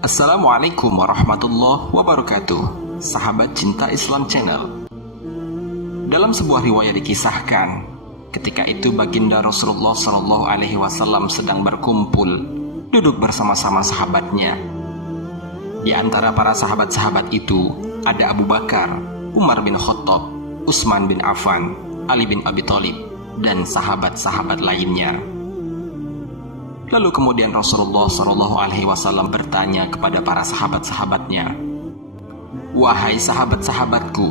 Assalamualaikum warahmatullahi wabarakatuh. Sahabat Cinta Islam Channel. Dalam sebuah riwayat dikisahkan, ketika itu baginda Rasulullah SAW sedang berkumpul, duduk bersama-sama sahabatnya. Di antara para sahabat-sahabat itu ada Abu Bakar, Umar bin Khattab, Utsman bin Affan, Ali bin Abi Thalib, dan sahabat-sahabat lainnya. Lalu kemudian Rasulullah SAW bertanya kepada para sahabat-sahabatnya, "Wahai sahabat-sahabatku,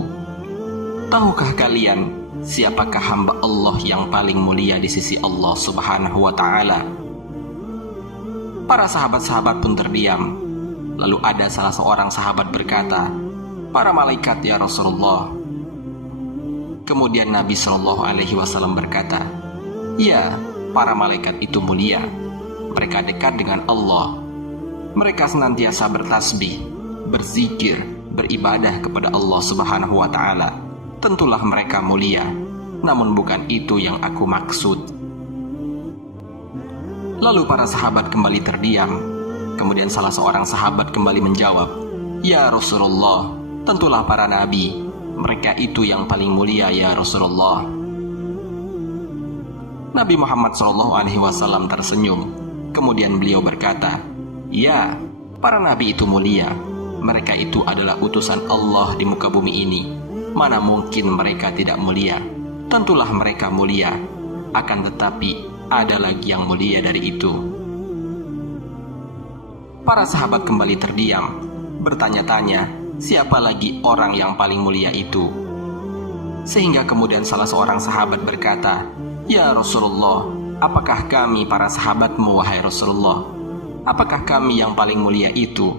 tahukah kalian siapakah hamba Allah yang paling mulia di sisi Allah Subhanahu wa Ta'ala?" Para sahabat-sahabat pun terdiam. Lalu ada salah seorang sahabat berkata, "Para malaikat ya Rasulullah." Kemudian Nabi SAW berkata, "Ya, para malaikat itu mulia. Mereka dekat dengan Allah. Mereka senantiasa bertasbih, berzikir, beribadah kepada Allah Subhanahu wa Ta'ala. Tentulah mereka mulia. Namun bukan itu yang aku maksud." Lalu para sahabat kembali terdiam. Kemudian salah seorang sahabat kembali menjawab, "Ya Rasulullah, tentulah para nabi. Mereka itu yang paling mulia ya Rasulullah." Nabi Muhammad SAW tersenyum. Kemudian beliau berkata, "Ya, para nabi itu mulia. Mereka itu adalah utusan Allah di muka bumi ini. Mana mungkin mereka tidak mulia? Tentulah mereka mulia. Akan tetapi ada lagi yang mulia dari itu." Para sahabat kembali terdiam, bertanya-tanya, siapa lagi orang yang paling mulia itu? Sehingga kemudian salah seorang sahabat berkata, "Ya Rasulullah, apakah kami para sahabatmu wahai Rasulullah? Apakah kami yang paling mulia itu?"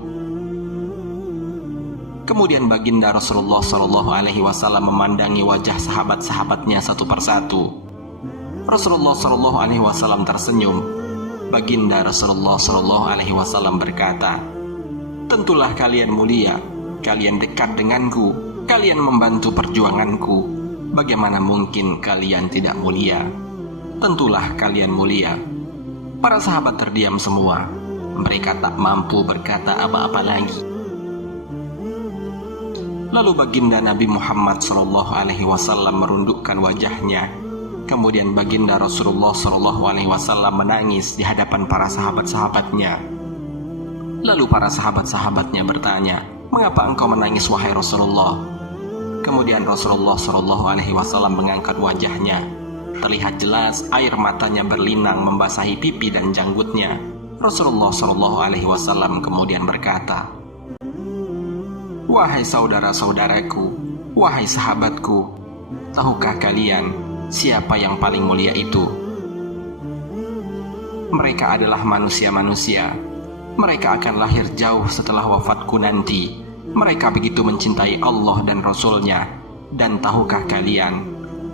Kemudian baginda Rasulullah SAW memandangi wajah sahabat-sahabatnya satu persatu. Rasulullah SAW tersenyum. Baginda Rasulullah SAW berkata, "Tentulah kalian mulia. Kalian dekat denganku. Kalian membantu perjuanganku. Bagaimana mungkin kalian tidak mulia? Tentulah kalian mulia." Para sahabat terdiam semua. Mereka tak mampu berkata apa-apa lagi. Lalu baginda Nabi Muhammad SAW merundukkan wajahnya. Kemudian baginda Rasulullah SAW menangis di hadapan para sahabat-sahabatnya. Lalu para sahabat-sahabatnya bertanya, "Mengapa engkau menangis wahai Rasulullah?" Kemudian Rasulullah SAW mengangkat wajahnya. Terlihat jelas air matanya berlinang membasahi pipi dan janggutnya. Rasulullah SAW kemudian berkata, "Wahai saudara-saudaraku, wahai sahabatku, tahukah kalian siapa yang paling mulia itu? Mereka adalah manusia-manusia. Mereka akan lahir jauh setelah wafatku nanti. Mereka begitu mencintai Allah dan Rasul-Nya. Dan tahukah kalian,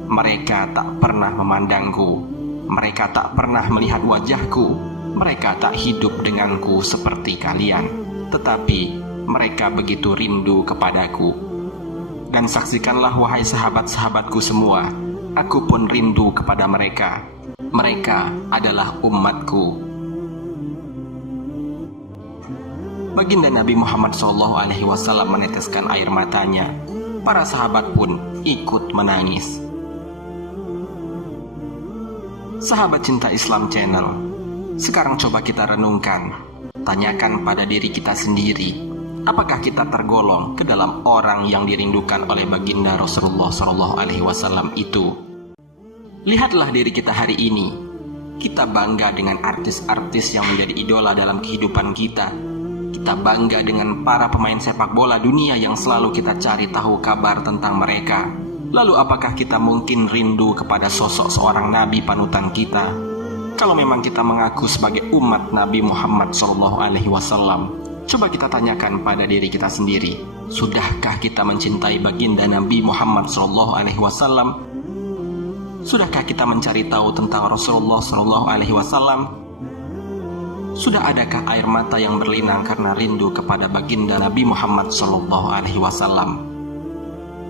mereka tak pernah memandangku. Mereka tak pernah melihat wajahku. Mereka tak hidup denganku seperti kalian. Tetapi mereka begitu rindu kepadaku. Dan saksikanlah wahai sahabat-sahabatku semua, aku pun rindu kepada mereka. Mereka adalah umatku." Baginda Nabi Muhammad SAW meneteskan air matanya. Para sahabat pun ikut menangis. Sahabat Cinta Islam Channel, sekarang coba kita renungkan. Tanyakan pada diri kita sendiri, apakah kita tergolong ke dalam orang yang dirindukan oleh baginda Rasulullah SAW itu? Lihatlah diri kita hari ini. Kita bangga dengan artis-artis yang menjadi idola dalam kehidupan kita. Kita bangga dengan para pemain sepak bola dunia yang selalu kita cari tahu kabar tentang mereka. Lalu apakah kita mungkin rindu kepada sosok seorang nabi panutan kita? Kalau memang kita mengaku sebagai umat Nabi Muhammad SAW, coba kita tanyakan pada diri kita sendiri, sudahkah kita mencintai baginda Nabi Muhammad SAW? Sudahkah kita mencari tahu tentang Rasulullah SAW? Sudah adakah air mata yang berlinang karena rindu kepada baginda Nabi Muhammad SAW?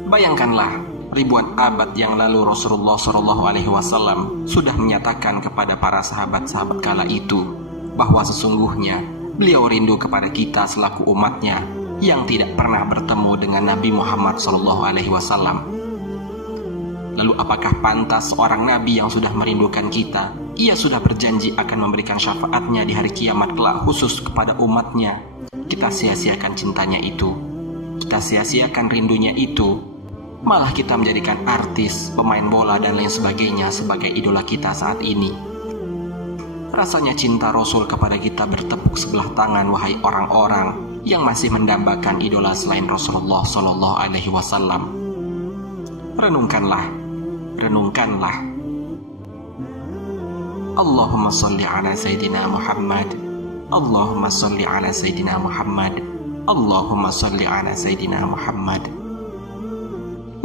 Bayangkanlah, ribuan abad yang lalu Rasulullah SAW sudah menyatakan kepada para sahabat-sahabat kala itu bahwa sesungguhnya Beliau rindu kepada kita selaku umatnya yang tidak pernah bertemu dengan Nabi Muhammad SAW. Lalu apakah pantas seorang Nabi yang sudah merindukan kita, ia sudah berjanji akan memberikan syafaatnya di hari kiamat kelak khusus kepada umatnya, kita sia-siakan cintanya itu, kita sia-siakan rindunya itu, malah kita menjadikan artis, pemain bola dan lain sebagainya sebagai idola kita saat ini. Rasanya cinta Rasul kepada kita bertepuk sebelah tangan, wahai orang-orang yang masih mendambakan idola selain Rasulullah SAW. Renungkanlah. Allahumma salli ala Sayyidina Muhammad. Allahumma salli ala Sayyidina Muhammad. Allahumma salli ala Sayyidina Muhammad.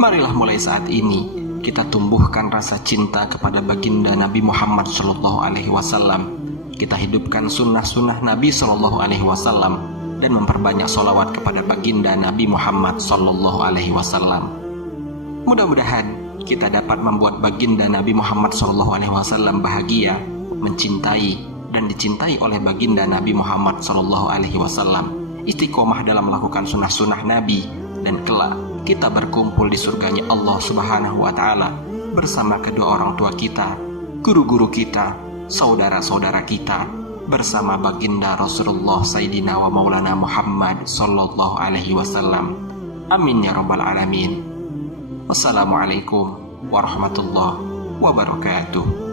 Marilah mulai saat ini kita tumbuhkan rasa cinta kepada baginda Nabi Muhammad SAW. Kita hidupkan sunnah-sunnah Nabi SAW dan memperbanyak sholawat kepada baginda Nabi Muhammad SAW. Mudah-mudahan kita dapat membuat baginda Nabi Muhammad SAW bahagia, mencintai dan dicintai oleh baginda Nabi Muhammad SAW, istiqomah dalam melakukan sunnah-sunnah Nabi, dan kelak kita berkumpul di surganya Allah Subhanahu wa Ta'ala bersama kedua orang tua kita, guru-guru kita, saudara-saudara kita, bersama baginda Rasulullah Sayyidina wa Maulana Muhammad SAW. Amin ya rabbal alamin. Wassalamualaikum warahmatullahi wabarakatuh.